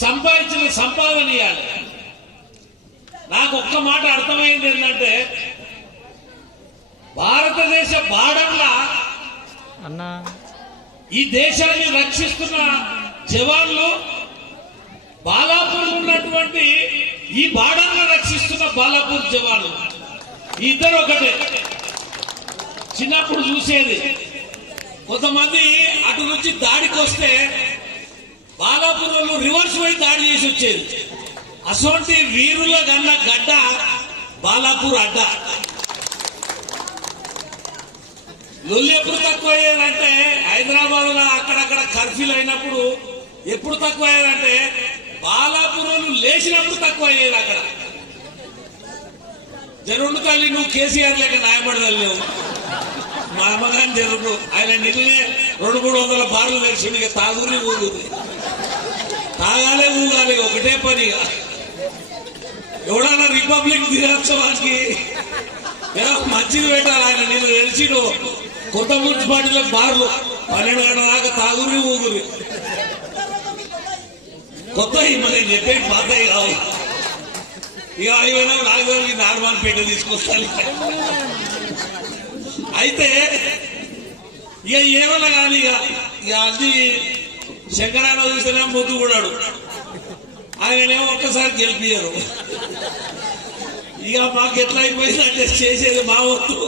సంపాదించిన సంపాదన ఇవ్వాలి. నాకు ఒక్క మాట అర్థమైంది ఏంటంటే, భారతదేశ బార్డర్లా ఈ దేశాన్ని రక్షిస్తున్న జవాన్లు, బాలాపూర్ ఉన్నటువంటి ఈ బార్డర్ను రక్షిస్తున్న బాలాపూర్ జవాన్లు ఇద్దరు ఒకటే. చిన్నప్పుడు చూసేది, కొంతమంది అటు నుంచి దాడికి వస్తే బాలాపూర్ వాళ్ళు రివర్స్ పోయి దాడి చేసి వచ్చేది. అసోంటి వీరుల గన్న గడ్డ బాలాపూర్ అడ్డ. లొల్లి ఎప్పుడు తక్కువ అయ్యేదంటే, హైదరాబాద్ లో అక్కడక్కడ కర్ఫ్యూలు అయినప్పుడు ఎప్పుడు తక్కువ అయ్యేదంటే బాలాపూర్ వాళ్ళు లేచినప్పుడు తక్కువ అయ్యేది. అక్కడ జరుగుడు తల్లి, నువ్వు కేసీఆర్ లేక న్యాయపడలేవు, మా అమ్మగాని జరుగు. ఆయన నిన్ననే 200-300 బార్లు తెలిసి ఇక తాగుని ఊగుది, తాగాలే ఊగాలి, ఒకటే పనిగా. ఎవడన్నా రిపబ్లిక్ దినోత్సవానికి మంచిది పెట్టాలి. ఆయన నేను తెలిసిడు కొత్త మున్సిపాలిటీలో బార్లు 12 గంటల దాకా తాగుని ఊగురి. కొత్త మనం చెప్పే పాత కావు. ఇక అయిపోయినా నాకు నార్మల్ పేట తీసుకొస్తాను. అయితే ఇక ఏమన్నా కానీ ఇక అన్ని శంకరాన్న చూస్తేనే ముద్దు కూడాడు, ఆయననేమో ఒక్కసారి గెలిపియరు. ఇక మాకు ఎట్లా అయిపోయిందంటే చేసేది మా వద్దు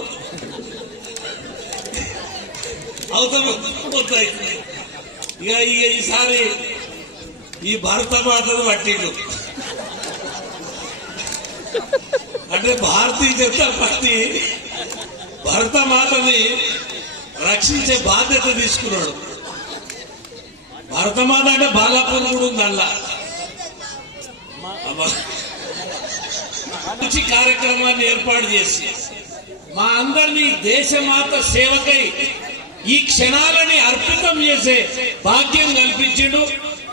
అవతల వస్తాయి. ఇక ఈసారి ఈ భారత మాతను పట్టిండు అంటే భారతీయ జనతా పార్టీ భరత మాతని రక్షించే బాధ్యత తీసుకున్నాడు. భరతమాత అంటే బాలాపూర్ కూడా ఉంది. అలా మంచి కార్యక్రమాన్ని ఏర్పాటు చేసి మా అందరినీ దేశమాత సేవకై ఈ క్షణాలని అర్పితం చేసే భాగ్యం కల్పించిండు.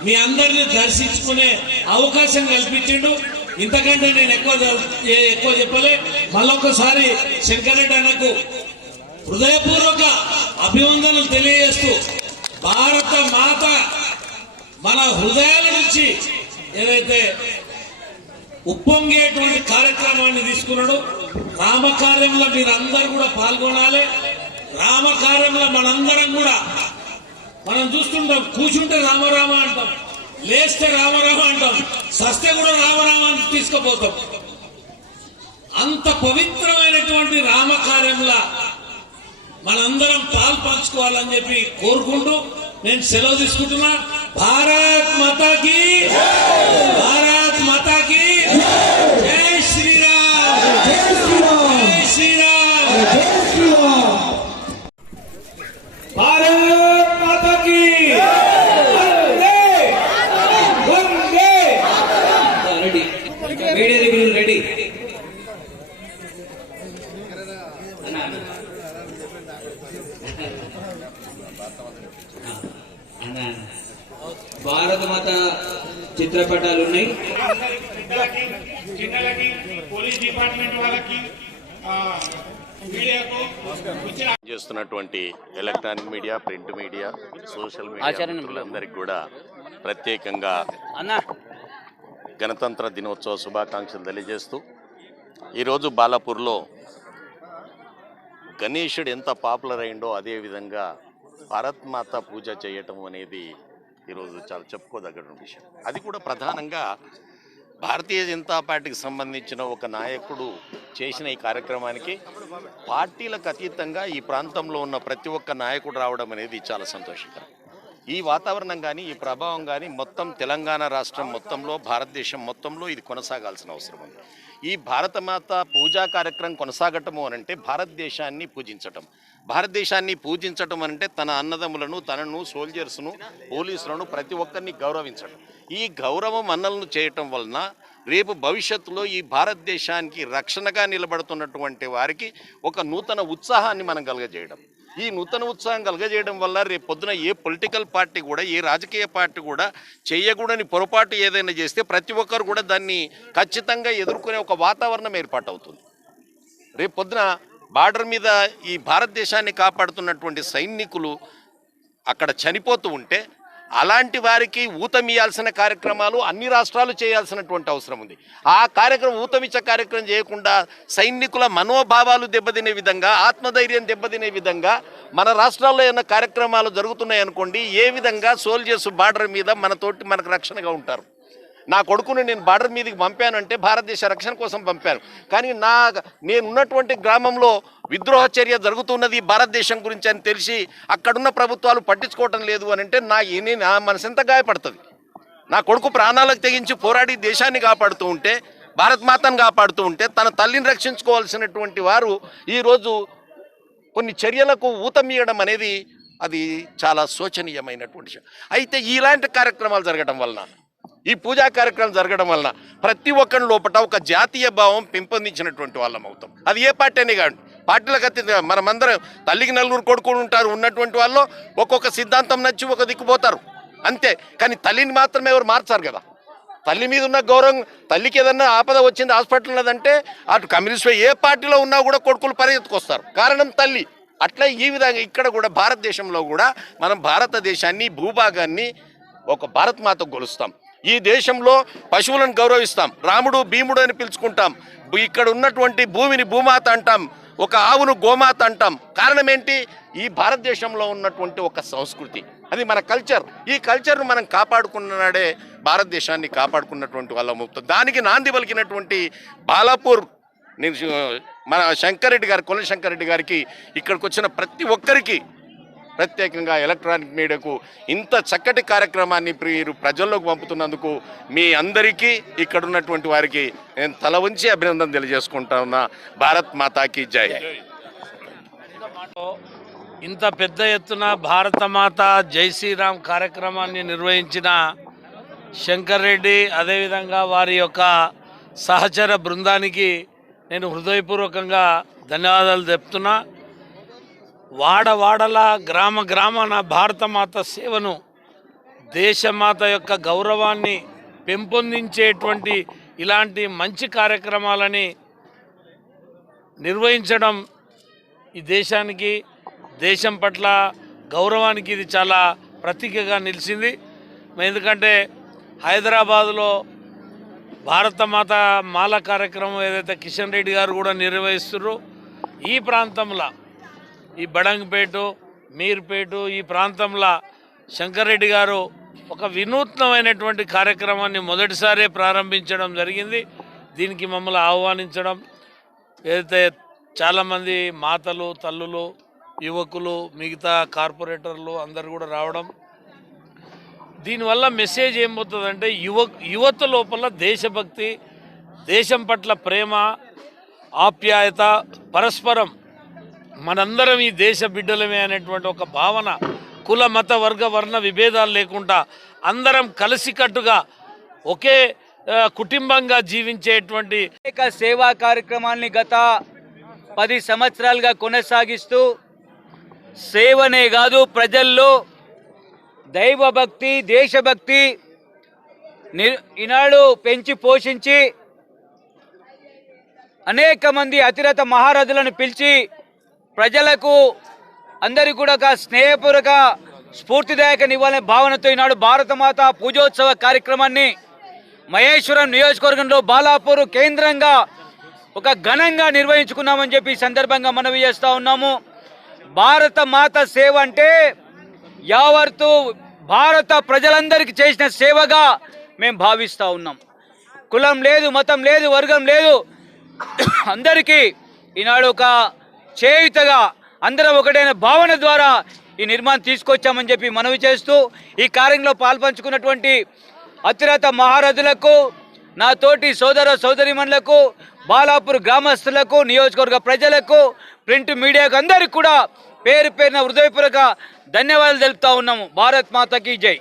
మీ అందరిని దర్శించుకునే అవకాశం కల్పించిండు. ఇంతకంటే నేను ఎక్కువ చెప్పలే. మళ్ళొకసారి శంకర్ రెడ్డి అన్నకు హృదయపూర్వక అభివందనలు తెలియజేస్తూ భారత మాత మన హృదయాల నుంచి ఏదైతే ఉప్పొంగేటువంటి కార్యక్రమాన్ని తీసుకున్నాడు, రామకార్యంలో మీరందరూ కూడా పాల్గొనాలి. రామకార్యంలో మనందరం కూడా మనం చూస్తుంటాం, కూర్చుంటే రామరామ అంటాం, లేస్తే రామరామ అంటాం, సస్తే కూడా రామరామ అని తీసుకుపోతాం. అంత పవిత్రమైనటువంటి రామకార్యంలో మనందరం పాలు పంచుకోవాలని చెప్పి కోరుకుంటూ నేను సెలవు తీసుకుంటున్నా. భారత్ మాతాకి, భారత్ మాతాకి జై శ్రీరామ్, జై శ్రీరామ్, జై శ్రీరామ్. భారత్ మాతా కీ వందే వందే. రెడీ, మీడియా దగ్గర రెడీ. భారత మాత చిత్రపటాలు ఉన్నాయి. పెద్దలకి, చిన్నలకి, పోలీస్ డిపార్ట్మెంట్ వాళ్ళకి, మీడియాకు వచ్చిన చేస్తున్నటువంటి electronic media, print media, social media మిత్రులందరికీ కూడా ప్రత్యేకంగా గణతంత్ర దినోత్సవ శుభాకాంక్షలు తెలియజేస్తూ ఈరోజు బాలాపూర్లో గణేశుడు ఎంత పాపులర్ అయిందో అదేవిధంగా భారత్ మాత పూజ చేయటం అనేది ఈరోజు చాలా చెప్పుకోదగ్గ విషయం. అది కూడా ప్రధానంగా భారతీయ జనతా పార్టీకి సంబంధించిన ఒక నాయకుడు చేసిన ఈ కార్యక్రమానికి పార్టీలకు అతీతంగా ఈ ప్రాంతంలో ఉన్న ప్రతి ఒక్క నాయకుడు రావడం అనేది చాలా సంతోషకరం. ఈ వాతావరణం కానీ ఈ ప్రభావం కానీ మొత్తం తెలంగాణ రాష్ట్రం మొత్తంలో, భారతదేశం మొత్తంలో ఇది కొనసాగాల్సిన అవసరం ఉంది. ఈ భారతమాత పూజా కార్యక్రమం కొనసాగటము అనంటే భారతదేశాన్ని పూజించటం. భారతదేశాన్ని పూజించటం అంటే తన అన్నదమ్ములను, తనను, సోల్జర్స్ను, పోలీసులను ప్రతి ఒక్కరిని గౌరవించడం. ఈ గౌరవం అన్నలను చేయటం వలన రేపు భవిష్యత్తులో ఈ భారతదేశానికి రక్షణగా నిలబడుతున్నటువంటి వారికి ఒక నూతన ఉత్సాహాన్ని మనం కలుగజేయడం. ఈ నూతన ఉత్సాహం కలుగజేయడం వల్ల రేపు పొద్దున ఏ పొలిటికల్ పార్టీ కూడా, ఏ రాజకీయ పార్టీ కూడా చేయకూడని పొరపాటు ఏదైనా చేస్తే ప్రతి ఒక్కరు కూడా దాన్ని ఖచ్చితంగా ఎదుర్కొనే ఒక వాతావరణం ఏర్పాటవుతుంది. రేపు పొద్దున బార్డర్ మీద ఈ భారతదేశాన్ని కాపాడుతున్నటువంటి సైనికులు అక్కడ చనిపోతూ ఉంటే అలాంటి వారికి ఊతమియాల్సిన కార్యక్రమాలు అన్ని రాష్ట్రాలు చేయాల్సినటువంటి అవసరం ఉంది. ఆ కార్యక్రమం ఊతమిచ్చే కార్యక్రమం చేయకుండా సైనికుల మనోభావాలు దెబ్బతినే విధంగా, ఆత్మధైర్యం దెబ్బతినే విధంగా మన రాష్ట్రాల్లో ఏమైనా కార్యక్రమాలు జరుగుతున్నాయి అనుకోండి, ఏ విధంగా సోల్జర్స్ బార్డర్ మీద మనకు రక్షణగా ఉంటారు. నా కొడుకును నేను బార్డర్ మీదకి పంపానంటే భారతదేశ రక్షణ కోసం పంపాను. కానీ నేను ఉన్నటువంటి గ్రామంలో విద్రోహ చర్య జరుగుతున్నది భారతదేశం గురించి అని తెలిసి అక్కడున్న ప్రభుత్వాలు పట్టించుకోవటం లేదు అని అంటే నా మనసు ఎంత గాయపడుతుంది. నా కొడుకు ప్రాణాలకు తెగించి పోరాడి దేశాన్ని కాపాడుతూ ఉంటే, భారత్ మాతను కాపాడుతూ ఉంటే, తన తల్లిని రక్షించుకోవాల్సినటువంటి వారు ఈరోజు కొన్ని చర్యలకు ఊతమియడం అనేది అది చాలా శోచనీయమైనటువంటి విషయం. అయితే ఇలాంటి కార్యక్రమాలు జరగడం వలన, ఈ పూజా కార్యక్రమం జరగడం వలన ప్రతి ఒక్కరి లోపల ఒక జాతీయ భావం పెంపొందించినటువంటి వాళ్ళం అవుతాం. అది ఏ పార్టీ అనే కాదు, పార్టీలకు అతీతంగా మనమందరం తల్లికి నలుగురు కొడుకులు ఉంటారు. ఉన్నటువంటి వాళ్ళు ఒక్కొక్క సిద్ధాంతం నచ్చి ఒక దిక్కుపోతారు అంతే. కానీ తల్లిని మాత్రమే ఎవరు మార్చారు కదా. తల్లి మీద ఉన్న గౌరవం, తల్లికి ఏదన్నా ఆపద వచ్చింది హాస్పిటల్ ఉన్నదంటే అటు కమ్యూనిస్ట్ ఏ పార్టీలో ఉన్నా కూడా కొడుకులు పరిగెత్తుకొస్తారు, కారణం తల్లి. అట్లా ఈ విధంగా ఇక్కడ కూడా భారతదేశంలో కూడా మనం భారతదేశాన్ని, భూభాగాన్ని ఒక భారత్ మాతకు కొలుస్తాం. ఈ దేశంలో పశువులను గౌరవిస్తాం, రాముడు భీముడు అని పిలుచుకుంటాం. ఇక్కడ ఉన్నటువంటి భూమిని భూమాత అంటాం, ఒక ఆవును గోమాత అంటాం. కారణం ఏంటి? ఈ భారతదేశంలో ఉన్నటువంటి ఒక సంస్కృతి, అది మన కల్చర్. ఈ కల్చర్ను మనం కాపాడుకున్నాడే భారతదేశాన్ని కాపాడుకున్నటువంటి వాళ్ళం అవుతుంది. దానికి నాంది పలికినటువంటి బాలాపూర్ మన శంకరెడ్డి గారు, కొల్ల శంకరెడ్డి గారికి, ఇక్కడికి వచ్చిన ప్రతి ఒక్కరికి ప్రత్యేకంగా ఎలక్ట్రానిక్ మీడియాకు ఇంత చక్కటి కార్యక్రమాన్ని మీరు ప్రజల్లోకి పంపుతున్నందుకు మీ అందరికీ, ఇక్కడ ఉన్నటువంటి వారికి నేను తల వంచి అభినందన తెలియజేసుకుంటా ఉన్నా. భారత్ మాతాకి జై. ఇంత పెద్ద ఎత్తున భారతమాత జై శ్రీరామ్ కార్యక్రమాన్ని నిర్వహించిన శంకర్ రెడ్డి, అదేవిధంగా వారి యొక్క సహచర బృందానికి నేను హృదయపూర్వకంగా ధన్యవాదాలు చెప్తున్నా. వాడవాడల గ్రామాన భారతమాత సేవను, దేశమాత యొక్క గౌరవాన్ని పెంపొందించేటువంటి ఇలాంటి మంచి కార్యక్రమాలని నిర్వహించడం ఈ దేశానికి, దేశం పట్ల గౌరవానికి ఇది చాలా ప్రతీకగా నిలిచింది. ఎందుకంటే హైదరాబాదులో భారతమాత మాల కార్యక్రమం ఏదైతే కిషన్ రెడ్డి గారు కూడా నిర్వహిస్తున్నారో, ఈ ప్రాంతంలో ఈ బడంగపేట, మీర్పేట ఈ ప్రాంతంలో శంకర్ రెడ్డి గారు ఒక వినూత్నమైనటువంటి కార్యక్రమాన్ని మొదటిసారే ప్రారంభించడం జరిగింది. దీనికి మమ్మల్ని ఆహ్వానించడం, ఏదైతే చాలామంది మాతలు, తల్లులు, యువకులు, మిగతా కార్పొరేటర్లు అందరు కూడా రావడం, దీనివల్ల మెసేజ్ ఏమవుతుందంటే యువత లోపల దేశభక్తి, దేశం పట్ల ప్రేమ, ఆప్యాయత, పరస్పరం మనందరం ఈ దేశ బిడ్డలమే అనేటువంటి ఒక భావన, కుల మత వర్గ వర్ణ విభేదాలు లేకుండా అందరం కలిసికట్టుగా ఒకే కుటుంబంగా జీవించేటువంటి సేవా కార్యక్రమాల్ని గత 10 సంవత్సరాలుగా కొనసాగిస్తూ సేవనే కాదు ప్రజల్లో దైవభక్తి, దేశభక్తి ఈనాడు పెంచి పోషించి అనేక మంది అతిరథ మహారథులను పిలిచి ప్రజలకు అందరికీ కూడా ఒక స్నేహపూర్వక స్ఫూర్తిదాయకనివ్వాలనే భావనతో ఈనాడు భారతమాత పూజోత్సవ కార్యక్రమాన్ని మహేశ్వరం నియోజకవర్గంలో బాలాపూర్ కేంద్రంగా ఒక ఘనంగా నిర్వహించుకున్నామని చెప్పి ఈ సందర్భంగా మనవి చేస్తూ ఉన్నాము. భారత మాత సేవ అంటే యావత్తు భారత ప్రజలందరికీ చేసిన సేవగా మేము భావిస్తూ ఉన్నాం. కులం లేదు, మతం లేదు, వర్గం లేదు, అందరికీ ఈనాడు ఒక చేయుతగా అందరం ఒకటైన భావన ద్వారా ఈ నిర్మాణం తీసుకొచ్చామని చెప్పి మనవి చేస్తూ ఈ కార్యంలో పాల్పంచుకున్నటువంటి అతిరథ మహారథులకు, నా తోటి సోదర సోదరిమణులకు, బాలాపూర్ గ్రామస్తులకు, నియోజకవర్గ ప్రజలకు, ప్రింట్ మీడియాకు అందరికీ కూడా పేరు పేరున హృదయపూర్వక ధన్యవాదాలు తెలుపుతా ఉన్నాము. భారత్ మాతకి జై.